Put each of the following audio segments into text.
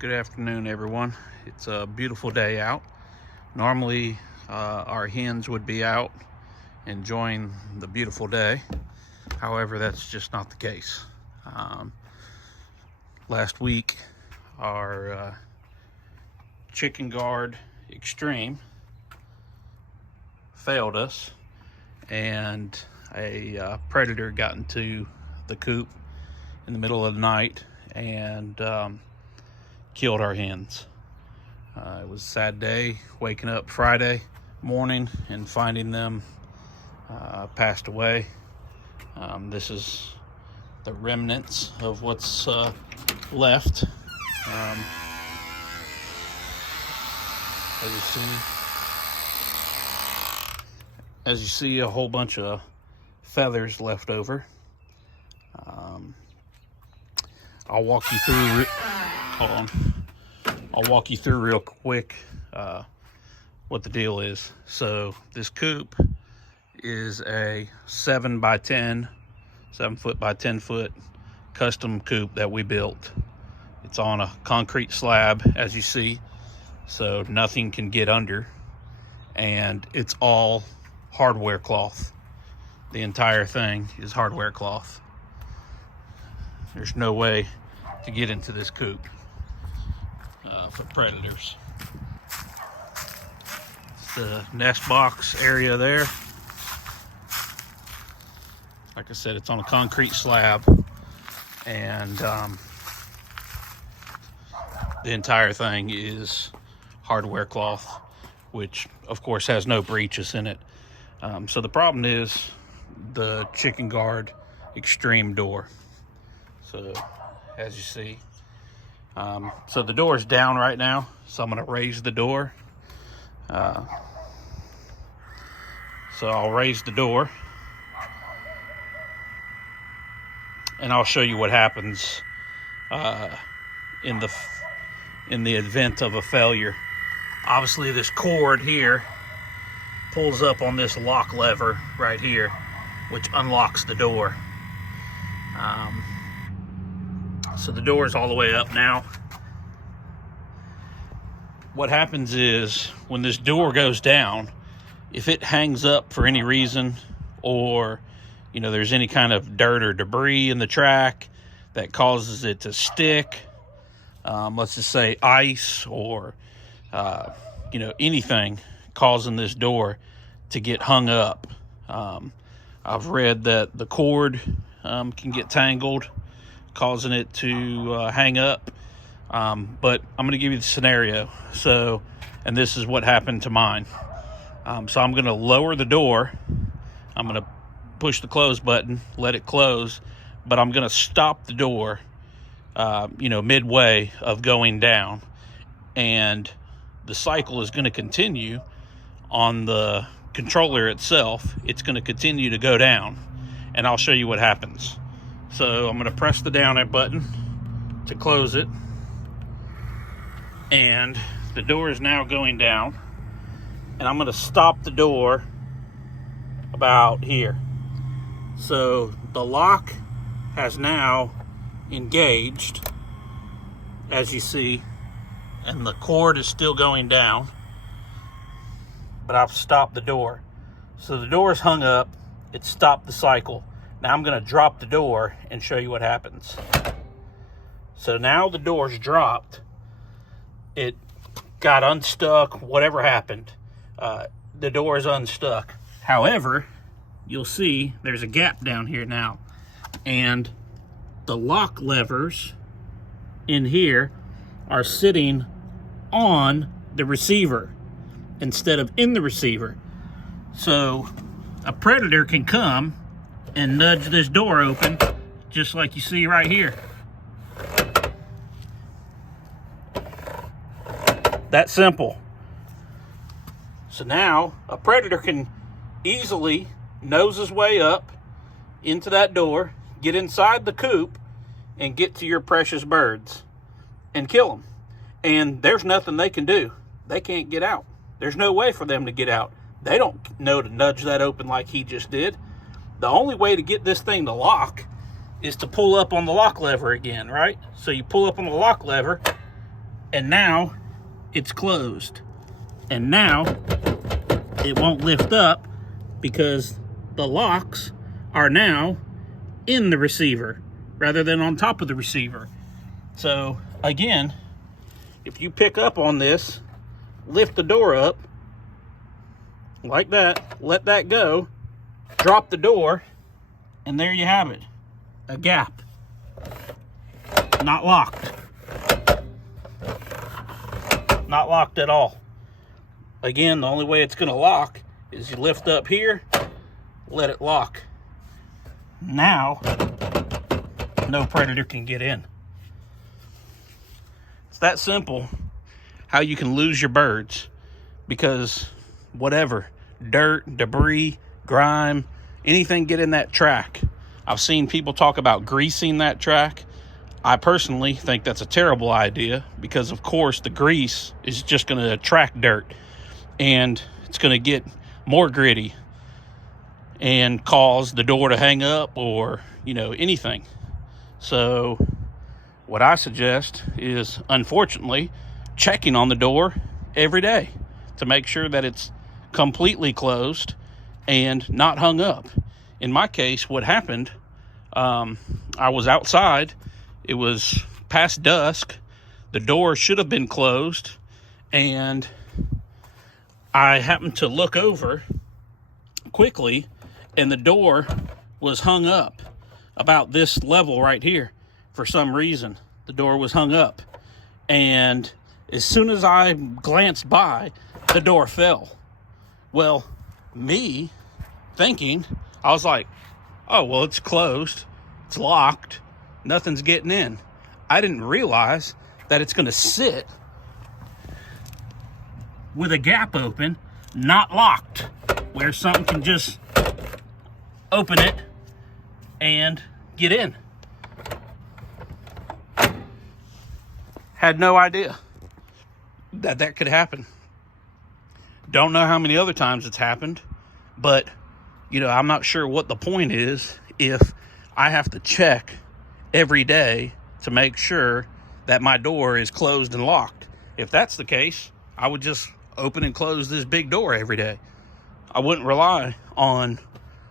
Good afternoon, everyone. It's a beautiful day out. Normally, our hens would be out enjoying the beautiful day. However, that's just not the case. Last week, our chicken guard extreme failed us, and a predator got into the coop in the middle of the night and killed our hens. It was a sad day, waking up Friday morning and finding them passed away. This is the remnants of what's left. As you see, a whole bunch of feathers left over. I'll walk you through. Hold on. I'll walk you through real quick what the deal is. So this coop is a 7 by 10, 7 foot by 10 foot custom coop that we built. It's on a concrete slab, as you see, so nothing can get under, and it's all hardware cloth. The entire thing is hardware cloth. There's no way to get into this coop for predators. It's the nest box area there. Like I said, it's on a concrete slab, and the entire thing is hardware cloth, which of course has no breaches in it. So the problem is the chicken guard extreme door. So as you see, so the door is down right now, so I'm going to raise the door. So I'll raise the door, and I'll show you what happens in the event of a failure. Obviously, this cord here pulls up on this lock lever right here, which unlocks the door. So the door is all the way up now. What happens is, when this door goes down, if it hangs up for any reason, or there's any kind of dirt or debris in the track that causes it to stick, let's just say ice or anything causing this door to get hung up. I've read that the cord can get tangled, causing it to hang up. But I'm going to give you the scenario. So, and this is what happened to mine. So I'm going to lower the door. I'm going to push the close button, let it close, but I'm going to stop the door, midway of going down. And the cycle is going to continue on the controller itself. It's going to continue to go down, and I'll show you what happens. So I'm going to press the down button to close it, and the door is now going down, and I'm going to stop the door about here. So the lock has now engaged, as you see, and the cord is still going down, but I've stopped the door. So the door is hung up, it stopped the cycle. Now I'm going to drop the door and show you what happens. So now the door's dropped. It got unstuck, whatever happened. The door is unstuck. However, you'll see there's a gap down here now, and the lock levers in here are sitting on the receiver instead of in the receiver. So a predator can come and nudge this door open, just like you see right here. That simple. So now a predator can easily nose his way up into that door, get inside the coop, and get to your precious birds and kill them. And there's nothing they can do. They can't get out. There's no way for them to get out. They don't know to nudge that open like he just did. The only way to get this thing to lock is to pull up on the lock lever again, right? So you pull up on the lock lever, and now it's closed. And now it won't lift up because the locks are now in the receiver rather than on top of the receiver. So again, if you pick up on this, lift the door up like that, let that go, drop the door, and there you have it. A gap. Not locked. Not locked at all. Again, the only way it's going to lock is you lift up here, let it lock. Now, no predator can get in. It's that simple how you can lose your birds, because whatever, dirt, debris, grime, anything get in that track. I've seen people talk about greasing that track. I personally think that's a terrible idea, because of course the grease is just going to attract dirt and it's going to get more gritty and cause the door to hang up or, anything. So what I suggest is, unfortunately, checking on the door every day to make sure that it's completely closed and not hung up. In my case, what happened, I was outside. It was past dusk. The door should have been closed, and I happened to look over quickly, and the door was hung up about this level right here. For some reason, the door was hung up, and as soon as I glanced by, the door fell. Well, me thinking, I was like, oh, well, it's closed, it's locked, nothing's getting in. I didn't realize that it's going to sit with a gap open, not locked, where something can just open it and get in. Had no idea that could happen. Don't know how many other times it's happened, but I'm not sure what the point is if I have to check every day to make sure that my door is closed and locked. If that's the case, I would just open and close this big door every day. I wouldn't rely on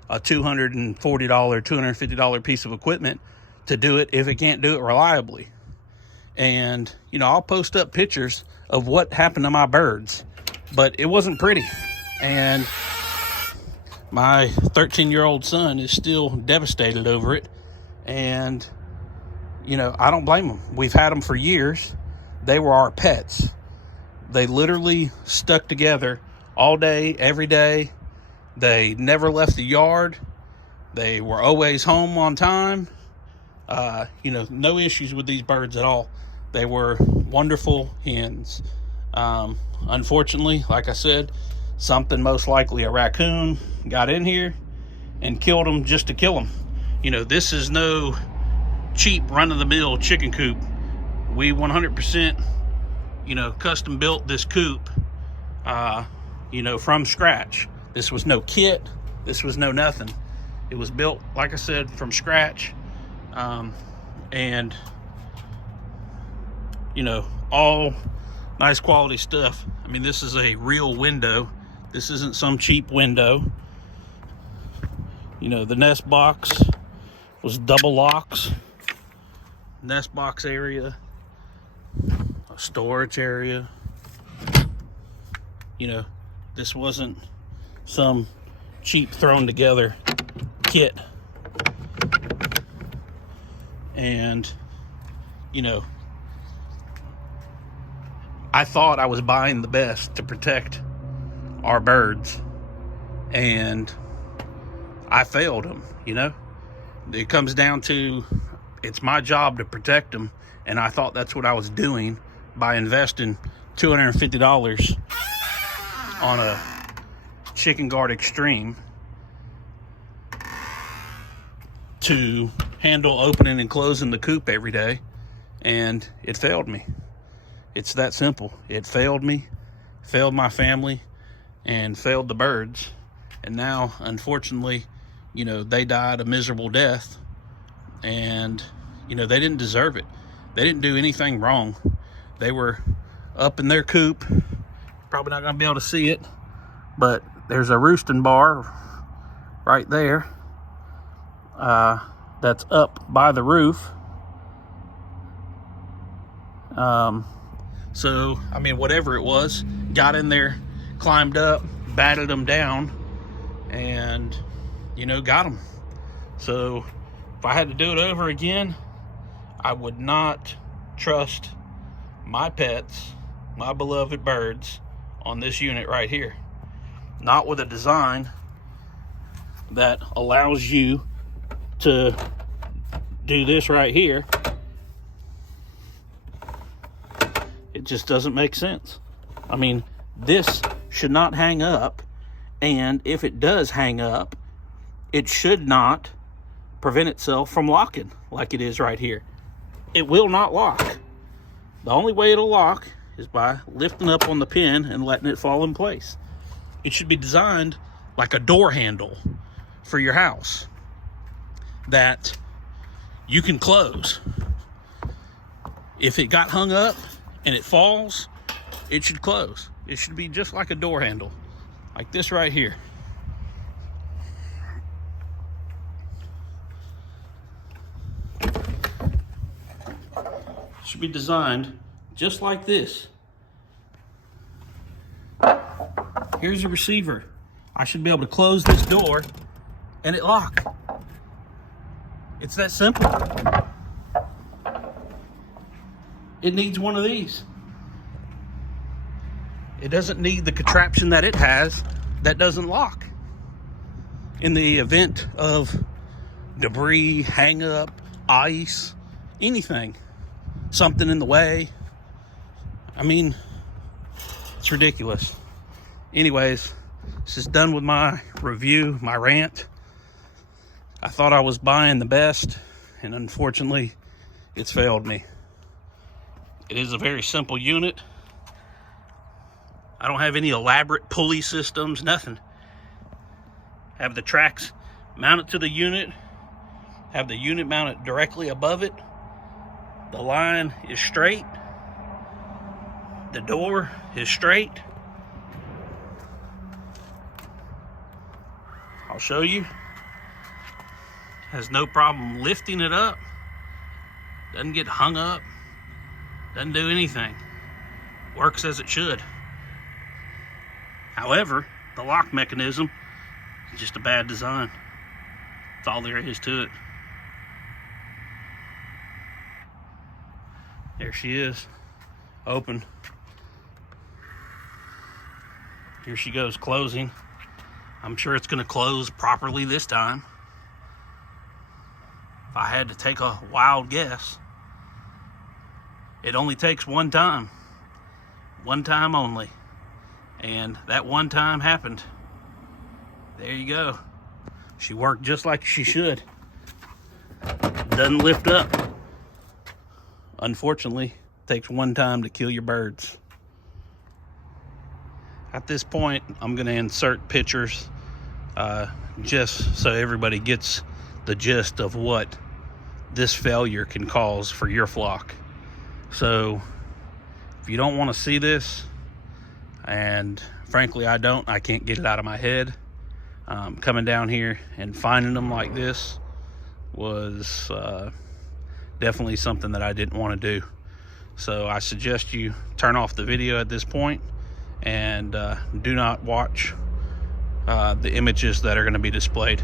a $240, $250 piece of equipment to do it if it can't do it reliably. And, I'll post up pictures of what happened to my birds, but it wasn't pretty. And my 13-year-old son is still devastated over it. And, I don't blame them. We've had them for years. They were our pets. They literally stuck together all day, every day. They never left the yard. They were always home on time. No issues with these birds at all. They were wonderful hens. Unfortunately, like I said, something, most likely a raccoon, got in here and killed them just to kill them. This is no cheap run-of-the-mill chicken coop. We 100%, custom built this coop, from scratch. This was no kit. This was no nothing. It was built, like I said, from scratch. And all nice quality stuff. I mean, this is a real window. This isn't some cheap window. The nest box was double locks. Nest box area, a storage area. This wasn't some cheap thrown together kit. And I thought I was buying the best to protect our birds, and I failed them. It comes down to, it's my job to protect them, and I thought that's what I was doing by investing $250 on a Chicken Guard Extreme to handle opening and closing the coop every day, and it failed me. It's that simple. It failed me, failed my family, and failed the birds. And now, unfortunately, they died a miserable death, and they didn't deserve it. They didn't do anything wrong. they were up in their coop. Probably not gonna be able to see it, but there's a roosting bar right there that's up by the roof. So, I mean, whatever it was, got in there, climbed up, batted them down, and, you know, got them. So, if I had to do it over again, I would not trust my pets, my beloved birds, on this unit right here. Not with a design that allows you to do this right here. It just doesn't make sense. I mean, this should not hang up, and if it does hang up, it should not prevent itself from locking like it is right here. It will not lock. The only way it'll lock is by lifting up on the pin and letting it fall in place. It should be designed like a door handle for your house that you can close. If it got hung up and it falls, it should close. It should be just like a door handle, like this right here. It should be designed just like this. Here's a receiver. I should be able to close this door and it lock. It's that simple. It needs one of these. It doesn't need the contraption that it has that doesn't lock. In the event of debris, hang up, ice, anything, something in the way. I mean, it's ridiculous. Anyways, this is done with my review, my rant. I thought I was buying the best, and unfortunately, it's failed me. It is a very simple unit. I don't have any elaborate pulley systems, nothing. Have the tracks mounted to the unit, have the unit mounted directly above it. The line is straight. The door is straight. I'll show you. Has no problem lifting it up. Doesn't get hung up. Doesn't do anything. Works as it should. However, the lock mechanism is just a bad design. That's all there is to it. There she is. Open. Here she goes closing. I'm sure it's going to close properly this time. If I had to take a wild guess, it only takes one time. One time only. And that one time happened. There you go. She worked just like she should. Doesn't lift up. Unfortunately, it takes one time to kill your birds. At this point, I'm going to insert pictures just so everybody gets the gist of what this failure can cause for your flock. So if you don't want to see this, and frankly I can't get it out of my head, coming down here and finding them like this was definitely something that I didn't want to do. So I suggest you turn off the video at this point and do not watch the images that are going to be displayed.